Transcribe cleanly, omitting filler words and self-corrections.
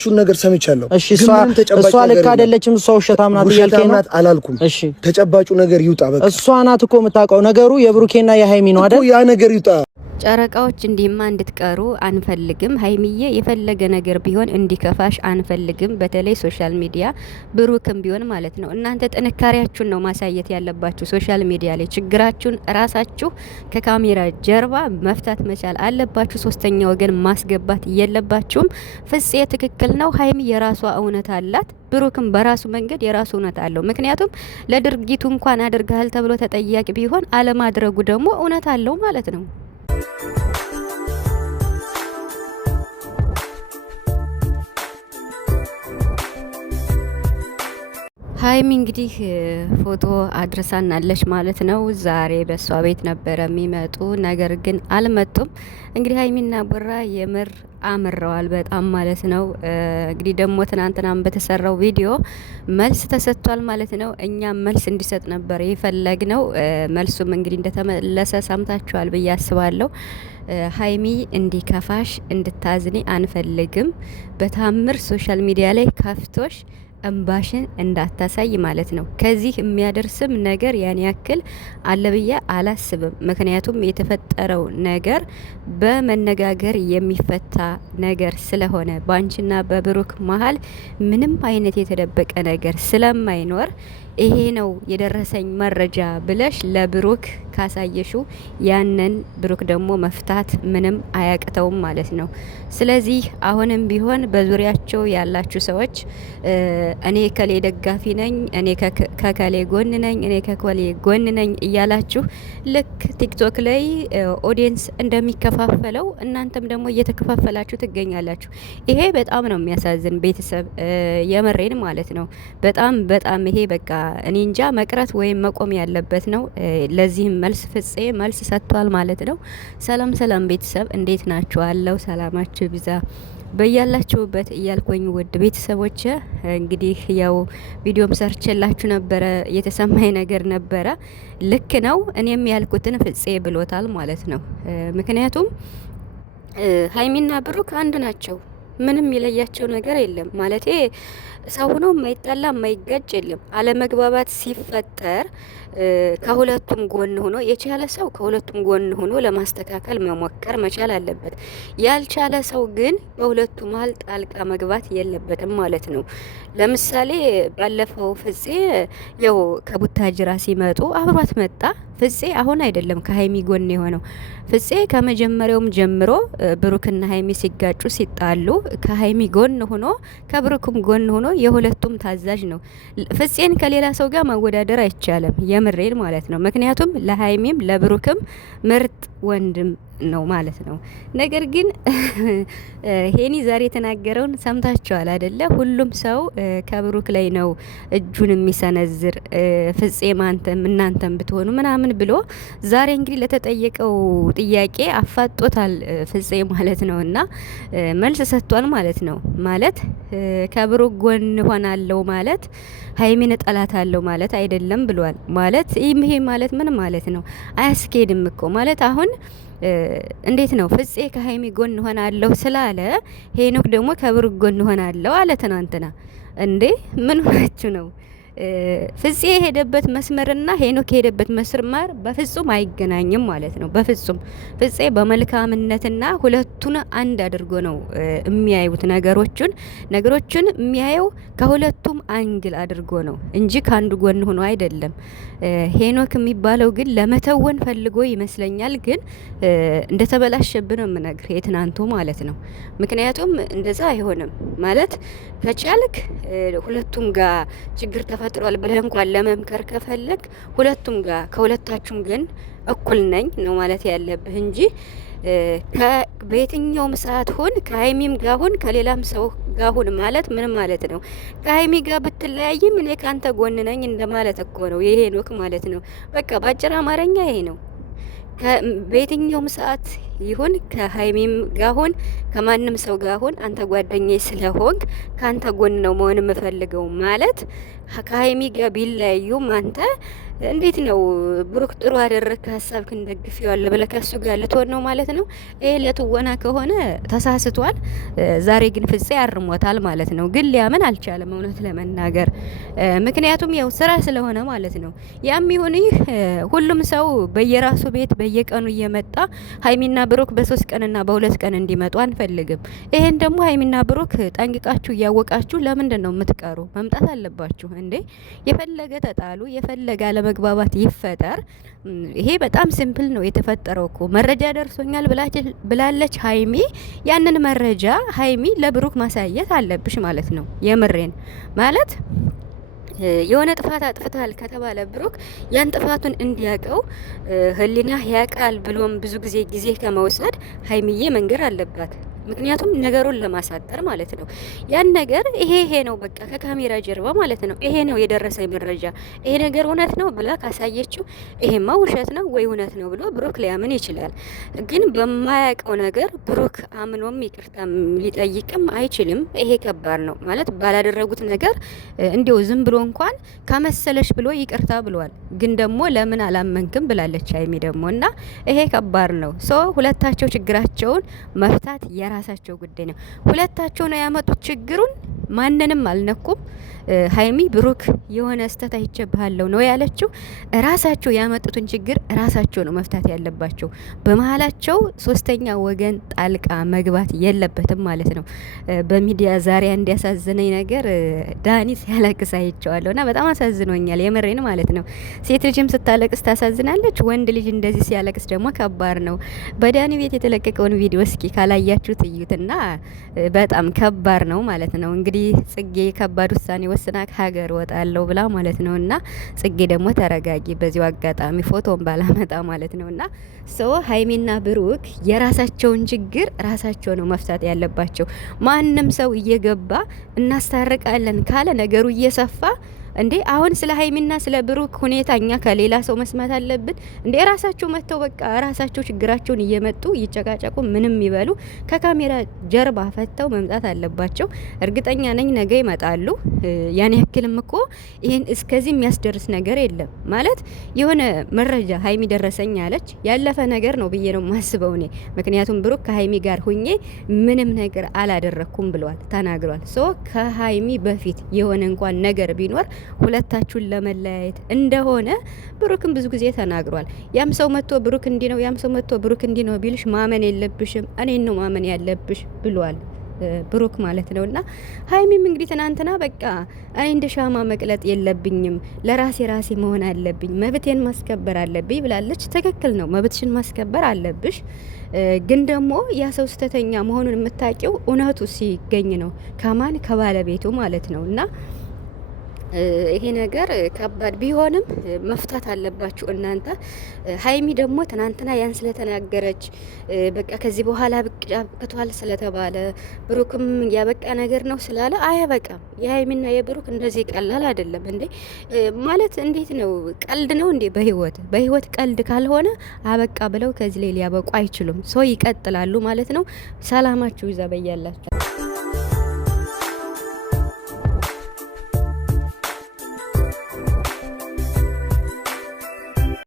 እሱን ነገር ሰምቻለሁ። እሺ እሷ ልክ አይደለችም። እሷ ውሸታም ናት እያልከኝ ነው? አላልኩም። እሺ ተጨባጩ ነገር ይውጣ። በቃ እሷ ናት እኮ የምታውቀው ነገሩ የብሩኬና የሃይሚ ነው አይደል? ያ ነገር ይውጣ። ጨረቃዎች እንዲህማ እንድትቀሩ አንፈልግም። ሀይሚዬ የፈለገ ነገር ቢሆን እንዲከፋሽ አንፈልግም። በተለይ ሶሻል ሚዲያ ብሩክም ቢሆን ማለት ነው። እናንተ ጥንካሬያችሁን ነው ማሳየት ያለባችሁ። ሶሻል ሚዲያ ላይ ችግራችሁን ራሳችሁ ከካሜራ ጀርባ መፍታት መቻል አለባችሁ። ሶስተኛ ወገን ማስገባት የለባችሁም። ፍፄ ትክክል ነው። ሀይሚ የራሷ እውነት አላት። ብሩክም በራሱ መንገድ የራሱ እውነት አለው። ምክንያቱም ለድርጊቱ እንኳን አድርገሃል ተብሎ ተጠያቂ ቢሆን አለማድረጉ ደግሞ እውነት አለው ማለት ነው። ሀይሚ እንግዲህ ፎቶ አድርሳናለች ማለት ነው። ዛሬ በሷ ቤት ነበረ የሚመጡ ነገር ግን አልመጡም። እንግዲህ ሀይሚና ቡራ የምር አምረዋል በጣም ማለት ነው። እንግዲህ ደግሞ ትናንትናም በተሰራው ቪዲዮ መልስ ተሰጥቷል ማለት ነው። እኛም መልስ እንዲሰጥ ነበር የፈለግነው። መልሱም እንግዲህ እንደተመለሰ ሰምታችኋል ብዬ አስባለሁ። ሀይሚ እንዲከፋሽ እንድታዝኒ አንፈልግም። በታምር ሶሻል ሚዲያ ላይ ከፍቶሽ እንባሽን እንዳታሳይ ማለት ነው። ከዚህ የሚያደርስም ነገር ያን ያክል አለ ብዬ አላስብም። ምክንያቱም የተፈጠረው ነገር በመነጋገር የሚፈታ ነገር ስለሆነ ባንቺና በብሩክ መሀል ምንም አይነት የተደበቀ ነገር ስለማይኖር ይሄ ነው የደረሰኝ መረጃ ብለሽ ለብሩክ ካሳየሹ ያንን ብሩክ ደግሞ መፍታት ምንም አያቅተውም ማለት ነው። ስለዚህ አሁንም ቢሆን በዙሪያቸው ያላችሁ ሰዎች እኔ ከሌ ደጋፊ ነኝ፣ እኔ ከከሌ ጎን ነኝ፣ እኔ ከኮሌ ጎን ነኝ እያላችሁ ልክ ቲክቶክ ላይ ኦዲየንስ እንደሚከፋፈለው እናንተም ደግሞ እየተከፋፈላችሁ ትገኛላችሁ። ይሄ በጣም ነው የሚያሳዝን ቤተሰብ፣ የመሬን ማለት ነው። በጣም ይሄ በቃ እኔ እንጃ መቅረት ወይም መቆም ያለበት ነው። ለዚህም መልስ ፍፄ መልስ ሰጥቷል ማለት ነው። ሰላም ቤተሰብ እንዴት ናችሁ? አለው ሰላማችሁ ብዛ በያላችሁበት እያልኩኝ ውድ ቤተሰቦች እንግዲህ ያው ቪዲዮም ሰርችላችሁ ነበረ። የተሰማኝ ነገር ነበረ። ልክ ነው። እኔም ያልኩትን ፍፄ ብሎታል ማለት ነው። ምክንያቱም ሀይሚና ብሩክ አንድ ናቸው። ምንም የለያቸው ነገር የለም ማለቴ ሰው ሆኖ የማይጣላ የማይጋጭ የለም። አለመግባባት ሲፈጠር ከሁለቱም ጎን ሆኖ የቻለ ሰው ከሁለቱም ጎን ሆኖ ለማስተካከል መሞከር መቻል አለበት። ያልቻለ ሰው ግን በሁለቱ መሀል ጣልቃ መግባት የለበትም ማለት ነው። ለምሳሌ ባለፈው ፍፄ ያው ከቡታጅራ ሲመጡ አብሯት መጣ። ፍፄ አሁን አይደለም ከሀይሚ ጎን የሆነው። ፍፄ ከመጀመሪያውም ጀምሮ ብሩክና ሀይሚ ሲጋጩ ሲጣሉ ከሀይሚ ጎን ሆኖ ከብሩክም ጎን ሆኖ የሁለቱም ታዛዥ ነው። ፍፄን ከሌላ ሰው ጋር ማወዳደር አይቻልም። የምሬን ማለት ነው። ምክንያቱም ለሀይሚም ለብሩክም ምርጥ ወንድም ነው ማለት ነው። ነገር ግን ሄኒ ዛሬ የተናገረውን ሰምታችኋል አይደለ? ሁሉም ሰው ከብሩክ ላይ ነው እጁን የሚሰነዝር። ፍፄ ማንተም እናንተም ብትሆኑ ምናምን ብሎ ዛሬ እንግዲህ ለተጠየቀው ጥያቄ አፋጦታል ፍፄ ማለት ነው። እና መልስ ሰጥቷል ማለት ነው። ማለት ከብሩክ ጎን ሆናለው ማለት ሀይሚን እጠላታለሁ ማለት አይደለም ብሏል። ማለት ይሄ ማለት ምን ማለት ነው? አያስኬድም እኮ ማለት አሁን እንዴት ነው ፍፄ ከሀይሚ ጎን ሆናለሁ ስላለ ሄኖክ ደግሞ ከብሩክ ጎን ሆናለሁ አለ ትናንትና። እንዴ ምን ሆናችሁ ነው? ፍፄ የሄደበት መስመርና ሄኖክ የሄደበት መስመር በፍጹም አይገናኝም ማለት ነው። በፍጹም ፍፄ በመልካምነትና ሁለቱን አንድ አድርጎ ነው የሚያዩት ነገሮችን የሚያየው ከሁለቱም አንግል አድርጎ ነው እንጂ ከአንዱ ጎን ሆኖ አይደለም። ሄኖክ የሚባለው ግን ለመተወን ፈልጎ ይመስለኛል። ግን እንደተበላሸብን ነው የምነግር የትናንቱ ማለት ነው። ምክንያቱም እንደዛ አይሆንም ማለት ከቻልክ ሁለቱም ጋር ችግር ተፈጥሯል ብለህ እንኳን ለመምከር ከፈለግ ሁለቱም ጋር ከሁለታችሁም ግን እኩል ነኝ ነው ማለት ያለብህ እንጂ በየትኛውም ሰዓት ሁን ከሀይሚም ጋር ሁን ከሌላም ሰው ጋር ሁን ማለት ምን ማለት ነው? ከሀይሚ ጋር ብትለያይም እኔ ካንተ ጎን ነኝ እንደማለት እኮ ነው። የሄኖክ ማለት ነው። በቃ በአጭር አማርኛ ይሄ ነው። በየትኛውም ሰዓት ይሁን ከሀይሚም ጋር ሁን ከማንም ሰው ጋር ሁን አንተ ጓደኛዬ ስለሆንክ ካንተ ጎን ነው መሆን የምፈልገው ማለት ከሀይሚ ጋር ቢለያዩም አንተ እንዴት ነው ብሩክ ጥሩ አደረግክ ሀሳብክን ደግፌዋለሁ ብለህ ከሱ ጋር ልትሆን ነው ማለት ነው። ይሄ ለትወና ከሆነ ተሳስቷል። ዛሬ ግን ፍፄ ያርሞታል ማለት ነው። ግን ሊያምን አልቻለም እውነት ለመናገር ምክንያቱም ያው ስራ ስለሆነ ማለት ነው። ያም ይሁን ይህ ሁሉም ሰው በየራሱ ቤት በየቀኑ እየመጣ ሀይሚና ብሩክ በ3 ቀንና በ2 ቀን እንዲመጡ አንፈልግም። ይሄን ደግሞ ሀይሚና ብሩክ ጠንቅቃችሁ እያወቃችሁ ለምንድን ነው የምትቀሩ? መምጣት አለባችሁ እንዴ! የፈለገ ተጣሉ የፈለገ መግባባት ይፈጠር። ይሄ በጣም ሲምፕል ነው የተፈጠረው እኮ መረጃ ደርሶኛል ብላለች ሀይሚ። ያንን መረጃ ሀይሚ ለብሩክ ማሳየት አለብሽ ማለት ነው። የምሬን ማለት የሆነ ጥፋት አጥፍታል ከተባለ ብሩክ ያን ጥፋቱን እንዲያቀው ህሊና ያቃል ብሎም ብዙ ጊዜ ከመውሰድ ሀይሚዬ መንገር አለባት። ምክንያቱም ነገሩን ለማሳጠር ማለት ነው። ያን ነገር ይሄ ነው በቃ ከካሜራ ጀርባ ማለት ነው ይሄ ነው የደረሰኝ መረጃ ይሄ ነገር እውነት ነው ብላ ካሳየችው ይሄማ ውሸት ነው ወይ እውነት ነው ብሎ ብሩክ ሊያምን ይችላል። ግን በማያውቀው ነገር ብሩክ አምኖም ይቅርታ ሊጠይቅም አይችልም። ይሄ ከባድ ነው ማለት ባላደረጉት ነገር እንዲው ዝም ብሎ እንኳን ካመሰለሽ ብሎ ይቅርታ ብሏል። ግን ደግሞ ለምን አላመንክም ብላለች ሀይሚ ደግሞ እና ይሄ ከባድ ነው። ሁለታቸው ችግራቸውን መፍታት የራሳቸው ጉዳይ ነው። ሁለታቸው ነው ያመጡት ችግሩን። ማንንም አልነኩም። ሀይሚ ብሩክ የሆነ ስተት አይቸብሃለሁ ነው ያለችው። ራሳቸው ያመጡትን ችግር ራሳቸው ነው መፍታት ያለባቸው። በመሀላቸው ሶስተኛ ወገን ጣልቃ መግባት የለበትም ማለት ነው። በሚዲያ ዛሬ እንዲያሳዝነኝ ነገር ዳኒ ሲያለቅስ አይቼዋለሁና በጣም አሳዝኖኛል። የምሬን ማለት ነው። ሴት ልጅም ስታለቅስ ታሳዝናለች። ወንድ ልጅ እንደዚህ ሲያለቅስ ደግሞ ከባድ ነው። በዳኒ ቤት የተለቀቀውን ቪዲዮ እስኪ ካላያችሁት እዩትና በጣም ከባድ ነው ማለት ነው። እንግዲህ ጽጌ ከባድ ውሳኔ ወስና ከሀገር ወጣለሁ ብላ ማለት ነውና ጽጌ ደግሞ ተረጋጊ፣ በዚሁ አጋጣሚ ፎቶን ባላመጣ ማለት ነውና ሀይሚና ብሩክ የራሳቸውን ችግር ራሳቸው ነው መፍታት ያለባቸው። ማንም ሰው እየገባ እናስታርቃለን ካለ ነገሩ እየሰፋ እንዴ አሁን ስለ ሀይሚና ስለ ብሩክ ሁኔታ እኛ ከሌላ ሰው መስማት አለብን እንዴ? ራሳቸው መተው በቃ ራሳቸው ችግራቸውን እየመጡ ይጨቃጨቁ ምንም ይበሉ ከካሜራ ጀርባ ፈተው መምጣት አለባቸው። እርግጠኛ ነኝ ነገ ይመጣሉ። ያን ያክልም እኮ ይሄን እስከዚህ የሚያስደርስ ነገር የለም ማለት የሆነ መረጃ ሀይሚ ደረሰኝ አለች ያለፈ ነገር ነው ብዬ ነው ማስበው እኔ። ምክንያቱም ብሩክ ከሀይሚ ጋር ሁኜ ምንም ነገር አላደረኩም ብሏል ተናግሯል። ከሀይሚ በፊት የሆነ እንኳን ነገር ቢኖር ሁለታችሁን ለመለያየት እንደሆነ ብሩክም ብዙ ጊዜ ተናግሯል። ያም ሰው መጥቶ ብሩክ እንዲ ነው ያም ሰው መጥቶ ብሩክ እንዲ ነው ቢልሽ ማመን የለብሽም እኔን ነው ማመን ያለብሽ ብሏል ብሩክ ማለት ነውና ሀይሚም እንግዲህ ትናንትና በቃ እኔ እንደ ሻማ መቅለጥ የለብኝም ለራሴ መሆን አለብኝ መብቴን ማስከበር አለብኝ ብላለች። ትክክል ነው፣ መብትሽን ማስከበር አለብሽ። ግን ደግሞ ያ ሰው ስተተኛ መሆኑን የምታውቂው እውነቱ ሲገኝ ነው፣ ከማን ከባለቤቱ ማለት ነውና ይሄ ነገር ከባድ ቢሆንም መፍታት አለባችሁ እናንተ። ሀይሚ ደግሞ ትናንትና ያን ስለተናገረች በቃ ከዚህ በኋላ ብቅቷል ስለተባለ ብሩክም ያበቃ ነገር ነው ስላለ አያበቃም። የሀይሚና የብሩክ እንደዚህ ቀላል አይደለም እንዴ ማለት እንዴት ነው? ቀልድ ነው እንዴ? በህይወት ቀልድ ካልሆነ አበቃ ብለው ከዚህ ላይ ሊያበቁ አይችሉም። ይቀጥላሉ ማለት ነው። ሰላማችሁ ይዛ በያላችሁ